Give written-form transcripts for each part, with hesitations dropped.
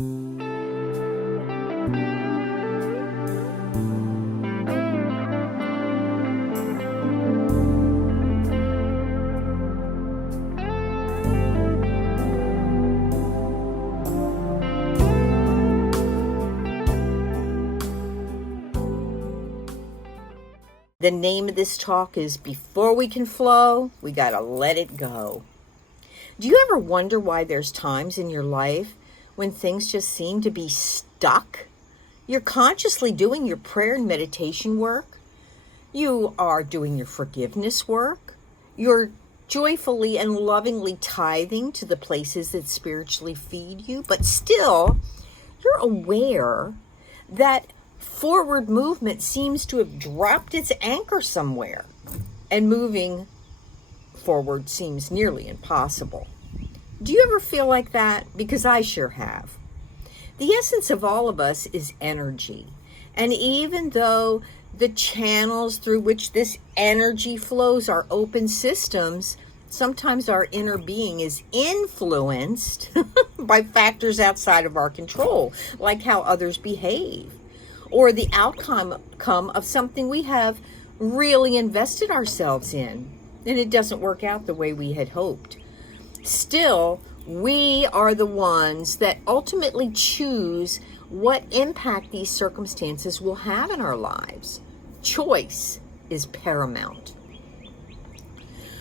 The name of this talk is Before We Can Flow, We Gotta Let It Go. Do you ever wonder why there's times in your life when things just seem to be stuck? You're consciously doing your prayer and meditation work. You are doing your forgiveness work. You're joyfully and lovingly tithing to the places that spiritually feed you, but still, you're aware that forward movement seems to have dropped its anchor somewhere, and moving forward seems nearly impossible. Do you ever feel like that? Because I sure have. The essence of all of us is energy, and even though the channels through which this energy flows are open systems, sometimes our inner being is influenced by factors outside of our control, like how others behave, or the outcome of something we have really invested ourselves in, and it doesn't work out the way we had hoped. Still, we are the ones that ultimately choose what impact these circumstances will have in our lives. Choice is paramount.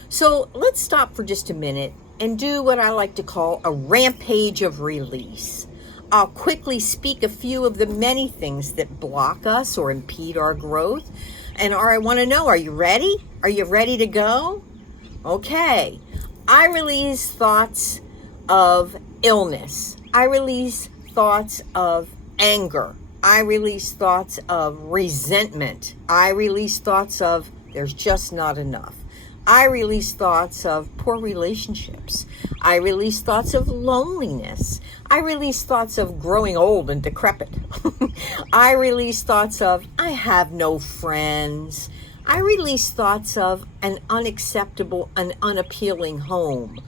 So let's stop for just a minute and do what I like to call a rampage of release. I'll quickly speak a few of the many things that block us or impede our growth. And I want to know, are you ready? Are you ready to go? Okay. I release thoughts of illness. I release thoughts of anger. I release thoughts of resentment. I release thoughts of there's just not enough. I release thoughts of poor relationships. I release thoughts of loneliness. I release thoughts of growing old and decrepit. I release thoughts of I have no friends. I release thoughts of an unacceptable and unappealing home.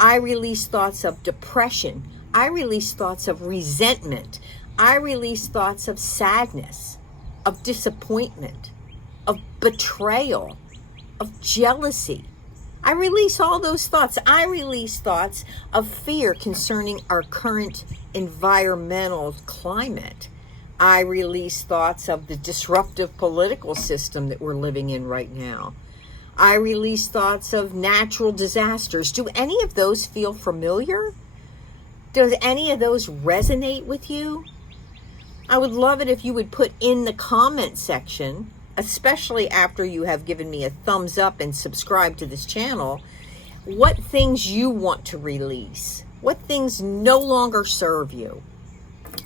I release thoughts of depression. I release thoughts of resentment. I release thoughts of sadness, of disappointment, of betrayal, of jealousy. I release all those thoughts. I release thoughts of fear concerning our current environmental climate. I release thoughts of the disruptive political system that we're living in right now. I release thoughts of natural disasters. Do any of those feel familiar? Does any of those resonate with you? I would love it if you would put in the comment section, especially after you have given me a thumbs up and subscribe to this channel, what things you want to release, what things no longer serve you.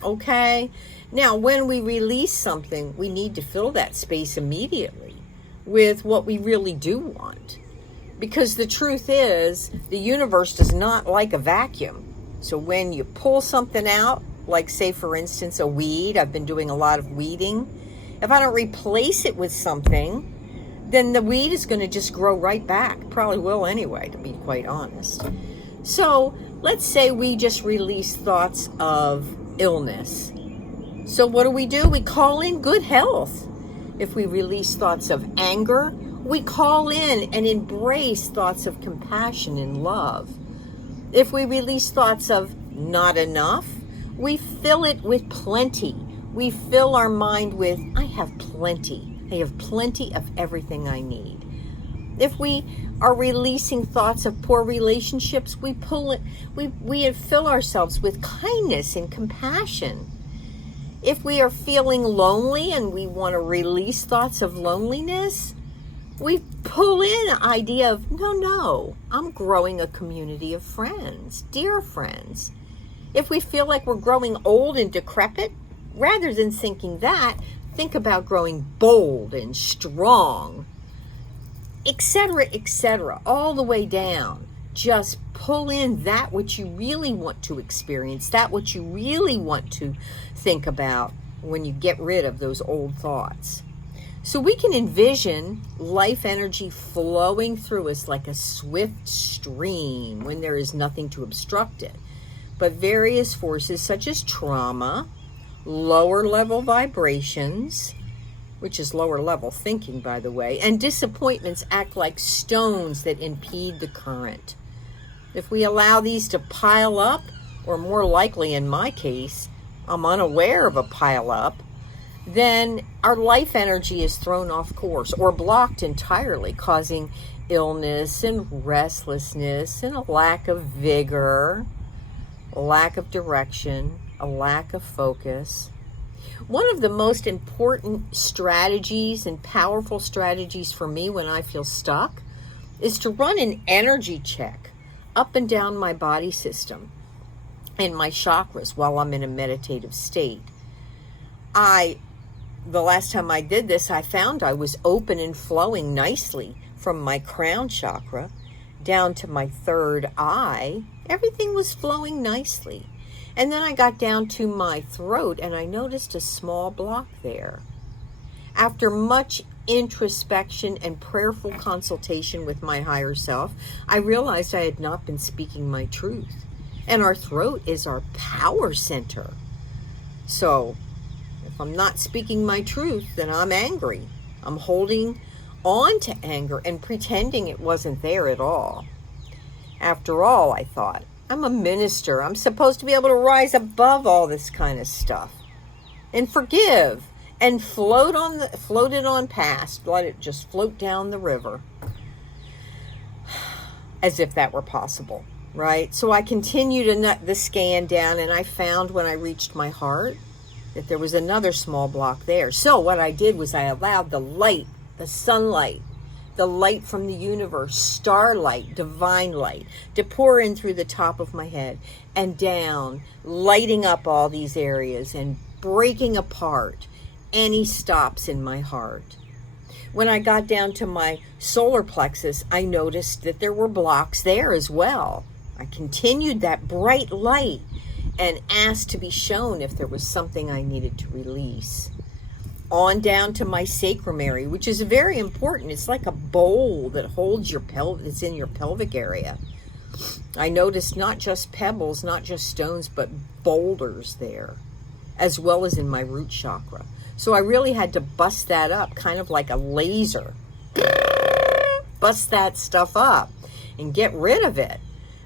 Okay? Now, when we release something, we need to fill that space immediately with what we really do want. Because the truth is, the universe does not like a vacuum. So when you pull something out, like say for instance a weed, I've been doing a lot of weeding, if I don't replace it with something, then the weed is going to just grow right back. Probably will anyway, to be quite honest. So let's say we just release thoughts of illness. So what do? We call in good health. If we release thoughts of anger, we call in and embrace thoughts of compassion and love. If we release thoughts of not enough, we fill it with plenty. We fill our mind with, I have plenty. I have plenty of everything I need. If we are releasing thoughts of poor relationships, we fill ourselves with kindness and compassion. If we are feeling lonely and we want to release thoughts of loneliness, we pull in the idea of, no, I'm growing a community of friends, dear friends. If we feel like we're growing old and decrepit, rather than thinking that, think about growing bold and strong, etc., all the way down. Just pull in that which you really want to experience, that which you really want to think about when you get rid of those old thoughts. So we can envision life energy flowing through us like a swift stream when there is nothing to obstruct it. but various forces such as trauma, lower level vibrations, which is lower level thinking, by the way, and disappointments act like stones that impede the current. If we allow these to pile up, or more likely in my case, I'm unaware of a pile up, then our life energy is thrown off course or blocked entirely, causing illness and restlessness and a lack of vigor, a lack of direction, a lack of focus. One of the most important strategies and powerful strategies for me when I feel stuck is to run an energy check up and down my body system and my chakras while I'm in a meditative state. The last time I did this, I found I was open and flowing nicely from my crown chakra down to my third eye. Everything was flowing nicely. And then I got down to my throat and I noticed a small block there. After much introspection and prayerful consultation with my higher self, I realized I had not been speaking my truth. And our throat is our power center. So if I'm not speaking my truth, then I'm angry. I'm holding on to anger and pretending it wasn't there at all. After all, I thought, I'm a minister. I'm supposed to be able to rise above all this kind of stuff and forgive and float it on past. Let it just float down the river, as if that were possible, right? So I continued to nut the scan down, and I found when I reached my heart that there was another small block there. So what I did was I allowed the light, the sunlight, the light from the universe, starlight, divine light, to pour in through the top of my head and down, lighting up all these areas and breaking apart any stops in my heart. When I got down to my solar plexus, I noticed that there were blocks there as well. I continued that bright light and asked to be shown if there was something I needed to release. On down to my sacrum area, which is very important. It's like a bowl that holds your it's in your pelvic area. I noticed not just pebbles, not just stones, but boulders there, as well as in my root chakra. So I really had to bust that up, kind of like a laser. Bust that stuff up and get rid of it.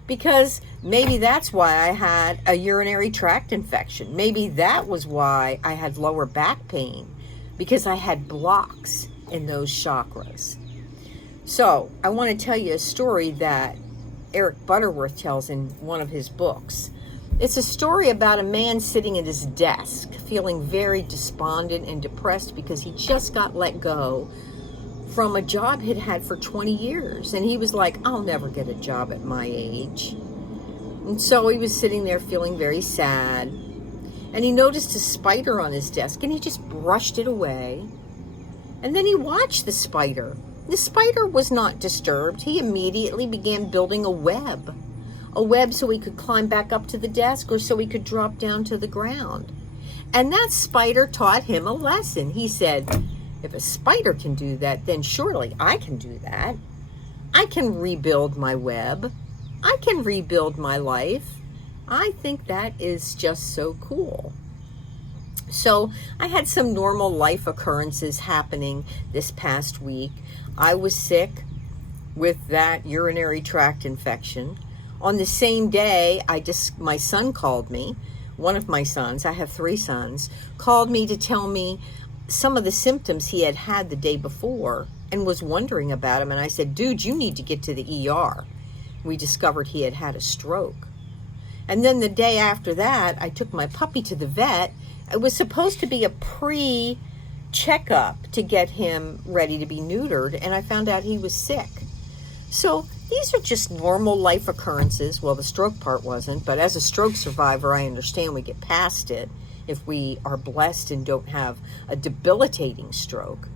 Because maybe that's why I had a urinary tract infection. Maybe that was why I had lower back pain, because I had blocks in those chakras. So I want to tell you a story that Eric Butterworth tells in one of his books. It's a story about a man sitting at his desk, feeling very despondent and depressed because he just got let go from a job he'd had for 20 years. And he was like, I'll never get a job at my age. And so he was sitting there feeling very sad. And he noticed a spider on his desk and he just brushed it away. And then he watched the spider. The spider was not disturbed. He immediately began building a web so he could climb back up to the desk or so he could drop down to the ground. And that spider taught him a lesson. He said, if a spider can do that, then surely I can do that. I can rebuild my web. I can rebuild my life. I think that is just so cool. So I had some normal life occurrences happening this past week. I was sick with that urinary tract infection. On the same day, my son called me. One of my sons, I have 3 sons, called me to tell me some of the symptoms he had had the day before and was wondering about him. And I said, dude, you need to get to the ER. We discovered he had had a stroke. And then the day after that, I took my puppy to the vet. It was supposed to be a pre-checkup to get him ready to be neutered, and I found out he was sick. So these are just normal life occurrences. Well, the stroke part wasn't, but as a stroke survivor, I understand we get past it if we are blessed and don't have a debilitating stroke.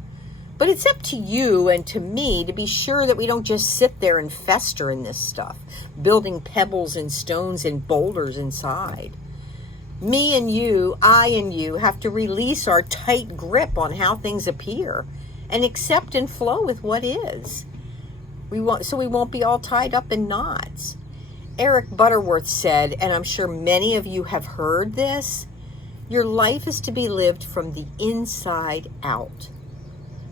But it's up to you and to me to be sure that we don't just sit there and fester in this stuff, building pebbles and stones and boulders inside. Me and you, I and you, have to release our tight grip on how things appear and accept and flow with what is. We won't be all tied up in knots. Eric Butterworth said, and I'm sure many of you have heard this, your life is to be lived from the inside out.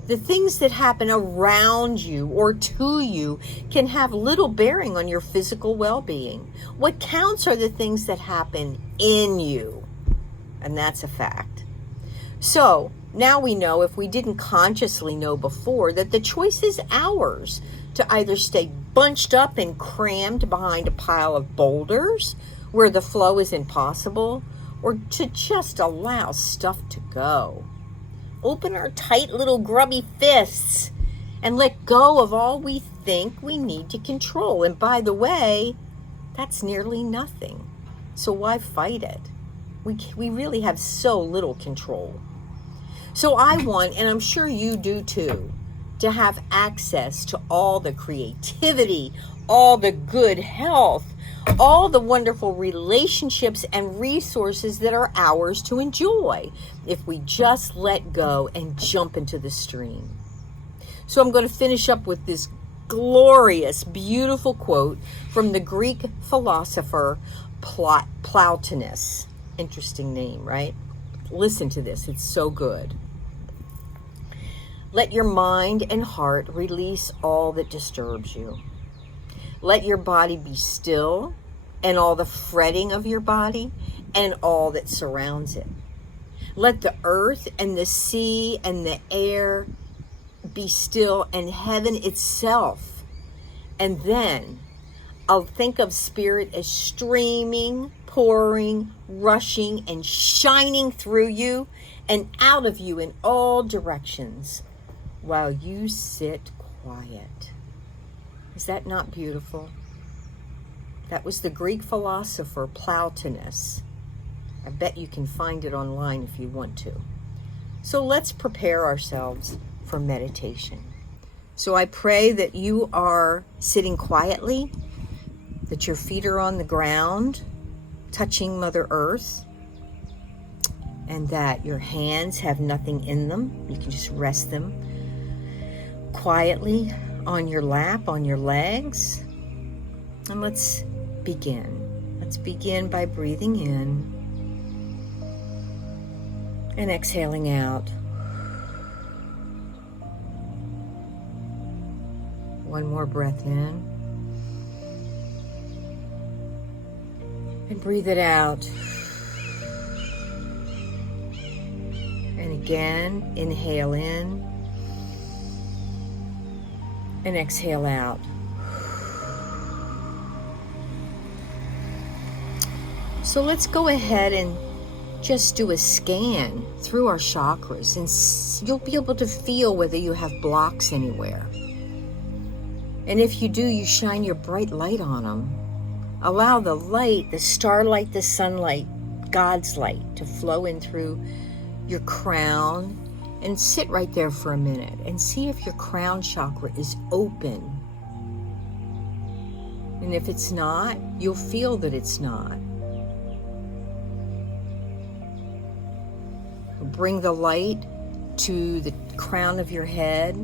The things that happen around you or to you can have little bearing on your physical well-being. What counts are the things that happen in you, and that's a fact. So now we know, if we didn't consciously know before, that the choice is ours to either stay bunched up and crammed behind a pile of boulders where the flow is impossible, or to just allow stuff to go. Open our tight little grubby fists and let go of all we think we need to control. And by the way, that's nearly nothing. So why fight it? We really have so little control. So I want, and I'm sure you do too, to have access to all the creativity, all the good health, all the wonderful relationships and resources that are ours to enjoy if we just let go and jump into the stream. So I'm going to finish up with this glorious, beautiful quote from the Greek philosopher Plotinus. Interesting name, right? Listen to this. It's so good. Let your mind and heart release all that disturbs you. Let your body be still, and all the fretting of your body and all that surrounds it. Let the earth and the sea and the air be still, and heaven itself. And then I'll think of spirit as streaming, pouring, rushing, and shining through you and out of you in all directions while you sit quiet. Is that not beautiful? That was the Greek philosopher Plotinus. I bet you can find it online if you want to. So let's prepare ourselves for meditation. So I pray that you are sitting quietly, that your feet are on the ground, touching Mother Earth, and that your hands have nothing in them. You can just rest them quietly on your lap, on your legs. And let's begin. Let's begin by breathing in and exhaling out. One more breath in. And breathe it out. And again, inhale in and exhale out. So let's go ahead and just do a scan through our chakras, and you'll be able to feel whether you have blocks anywhere. And if you do, you shine your bright light on them. Allow the light, the starlight, the sunlight, God's light to flow in through your crown, and sit right there for a minute and see if your crown chakra is open. And if it's not, you'll feel that it's not. Bring the light to the crown of your head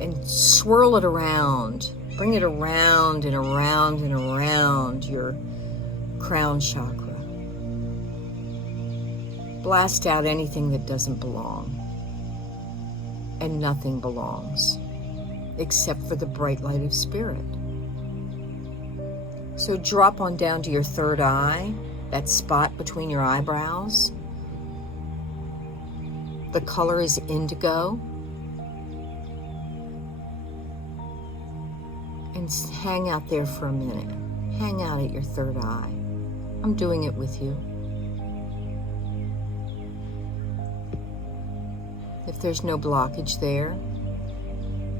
and swirl it around. Bring it around and around and around your crown chakra. Blast out anything that doesn't belong. And nothing belongs except for the bright light of spirit. So drop on down to your third eye, that spot between your eyebrows. The color is indigo. And hang out there for a minute. Hang out at your third eye. I'm doing it with you. If there's no blockage there,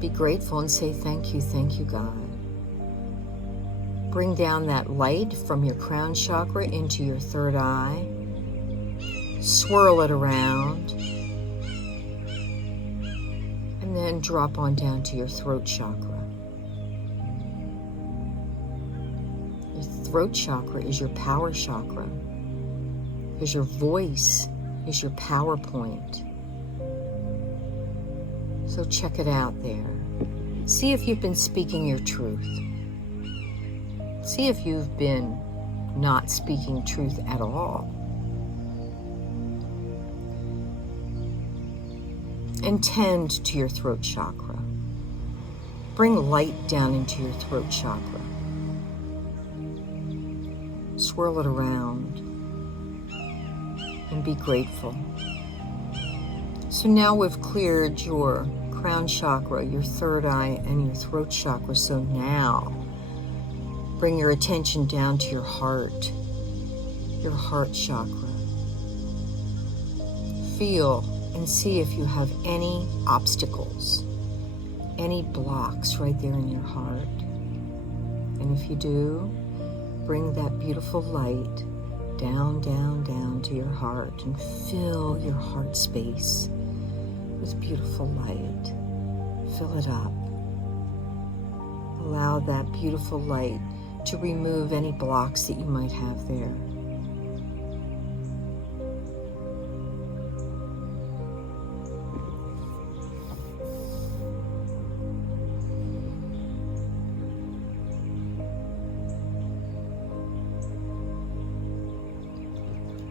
be grateful and say thank you, God. Bring down that light from your crown chakra into your third eye. Swirl it around. And then drop on down to your throat chakra. Your throat chakra is your power chakra. Because your voice is your power point. So check it out there. See if you've been speaking your truth. See if you've been not speaking truth at all. And tend to your throat chakra. Bring light down into your throat chakra. Swirl it around and be grateful. So now we've cleared your crown chakra, your third eye, and your throat chakra. So now bring your attention down to your heart chakra. Feel and see if you have any obstacles, any blocks right there in your heart. And if you do, bring that beautiful light down, down, down to your heart and fill your heart space with beautiful light. Fill it up. Allow that beautiful light to remove any blocks that you might have there.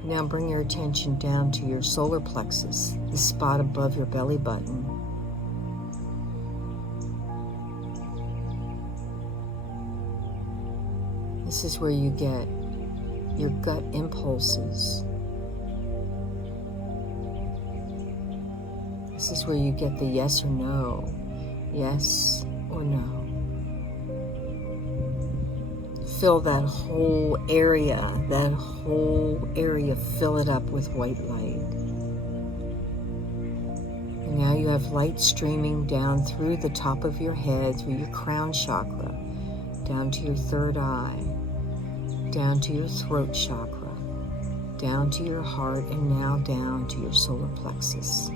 Now bring your attention down to your solar plexus, the spot above your belly button. This is where you get your gut impulses. This is where you get the yes or no, yes or no. Fill that whole area, fill it up with white light. And now you have light streaming down through the top of your head, through your crown chakra, down to your third eye, down to your throat chakra, down to your heart, and now down to your solar plexus.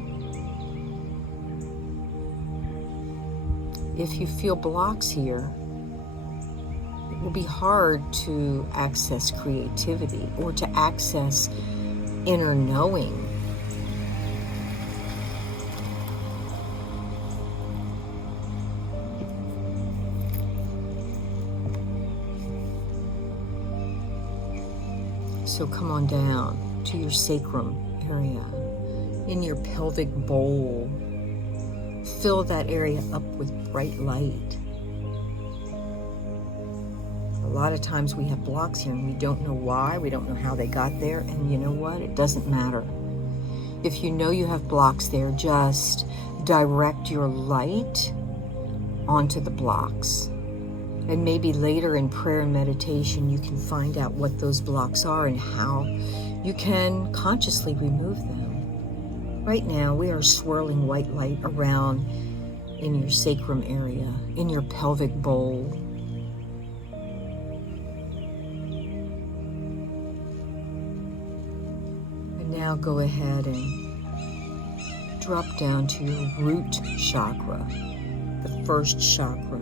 If you feel blocks here, it will be hard to access creativity or to access inner knowing. So come on down to your sacrum area, in your pelvic bowl. Fill that area up with bright light. A lot of times we have blocks here and we don't know why, we don't know how they got there, and you know what? It doesn't matter. If you know you have blocks there, just direct your light onto the blocks. And maybe later in prayer and meditation, you can find out what those blocks are and how you can consciously remove them. Right now, we are swirling white light around in your sacrum area, in your pelvic bowl. And now go ahead and drop down to your root chakra, the first chakra.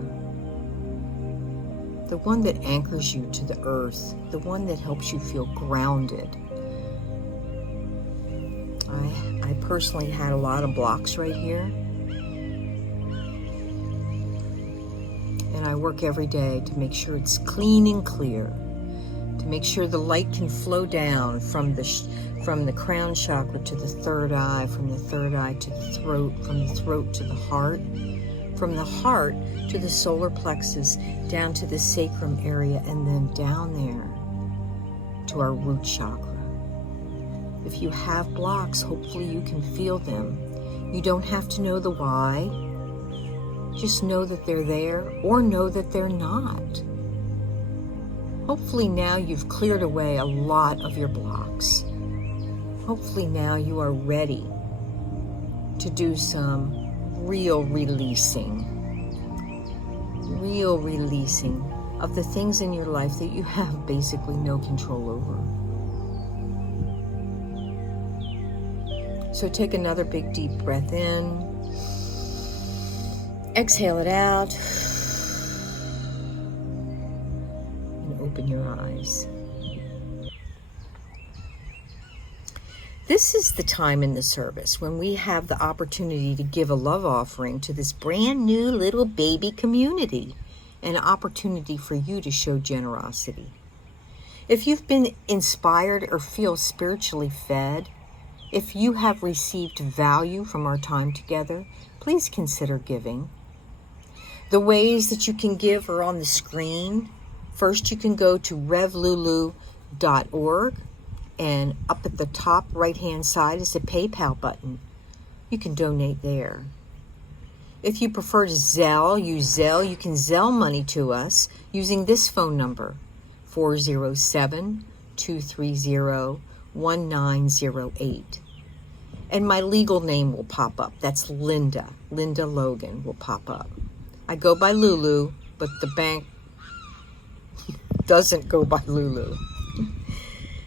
The one that anchors you to the earth, the one that helps you feel grounded. I personally had a lot of blocks right here. And I work every day to make sure it's clean and clear, to make sure the light can flow down from the crown chakra to the third eye, from the third eye to the throat, from the throat to the heart, from the heart to the solar plexus, down to the sacrum area, and then down there to our root chakra. If you have blocks, hopefully you can feel them. You don't have to know the why. Just know that they're there, or know that they're not. Hopefully now you've cleared away a lot of your blocks. Hopefully now you are ready to do some real releasing of the things in your life that you have basically no control over. So take another big deep breath in. Exhale it out. And open your eyes. This is the time in the service when we have the opportunity to give a love offering to this brand new little baby community. an opportunity for you to show generosity. If you've been inspired or feel spiritually fed, if you have received value from our time together, please consider giving. The ways that you can give are on the screen. First, you can go to revlulu.org, and up at the top right-hand side is a PayPal button. You can donate there. If you prefer to Zelle, use Zelle. You can Zelle money to us using this phone number, 407-230-1908. And my legal name will pop up. That's Linda. Linda Logan will pop up. I go by Lulu, but the bank doesn't go by Lulu.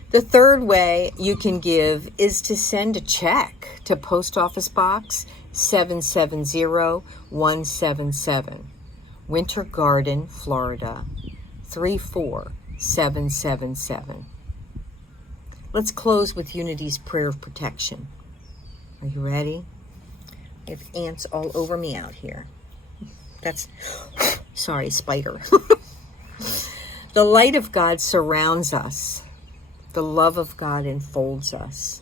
The third way you can give is to send a check to Post Office Box 770177, Winter Garden, Florida 34777. Let's close with Unity's prayer of protection. Are you ready? I have ants all over me out here. Sorry, spider. The light of God surrounds us. The love of God enfolds us.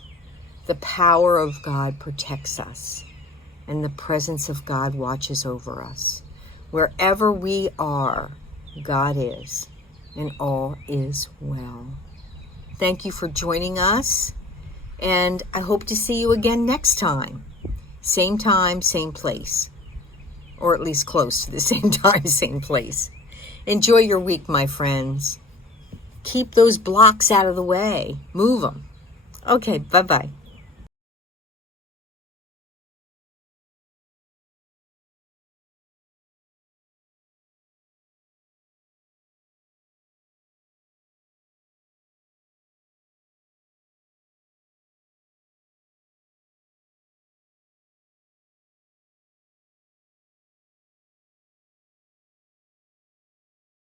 The power of God protects us. And the presence of God watches over us. Wherever we are, God is, and all is well. Thank you for joining us, and I hope to see you again next time. Same time, same place. Or at least close to the same time, same place. Enjoy your week, my friends. Keep those blocks out of the way. Move them. Okay, bye-bye.